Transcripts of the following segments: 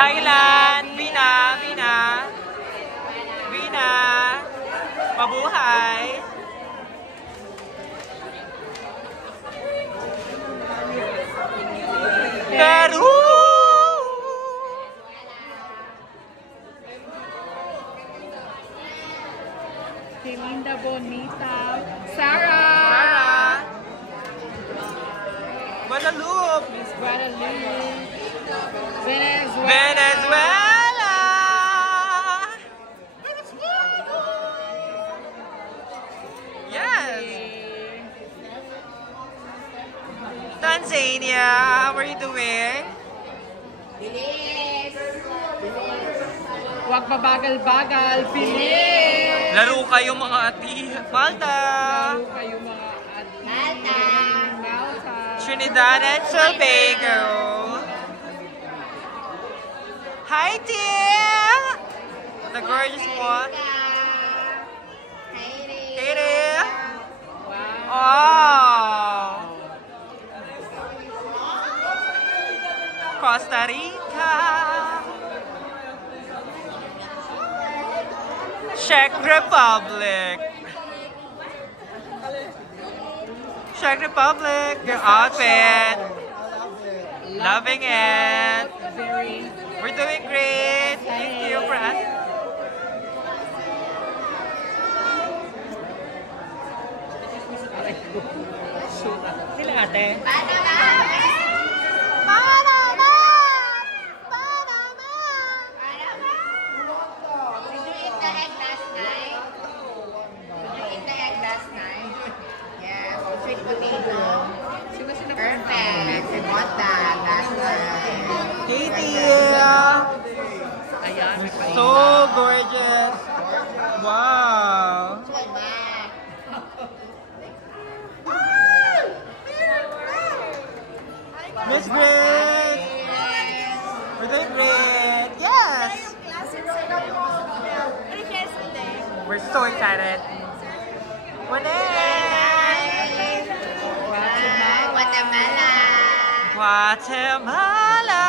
Thailand, Vina, Vina. Vina. Mabuhay. Peru. Linda Bonita. Sarah. Sarah. Guadalupe. Miss Guadalupe. Venezuela. Venezuela. Yes. Tanzania, how are you doing? Huwag mabagal-bagal. Bilis. Laro kayo mga ati. Malta. Laro kayo mga Malta. Malta. Trinidad and Tobago. Hi, dear. The gorgeous one. Hey, dear. Wow. Oh. Costa Rica. Czech Republic. Czech Republic. Your outfit. Loving it. We're doing great. Thank you for asking. Sila ate. Perfect. We want that. That's right. Katie! Ayan. So gorgeous! Wow! Miss Grace! We're doing great! Yes! We're so excited! Guatemala. Guatemala!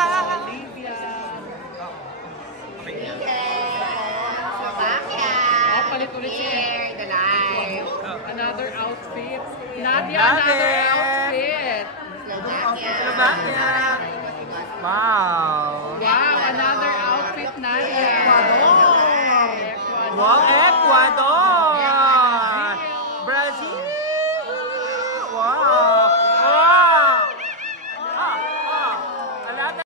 Slovakia. Oh, palit-ulit siya. Here, the live. Another outfit. Nadia, Nadia. another outfit. Slovakia. Slovakia! Wow! Wow, another outfit, Nadia. Wow, Ecuador!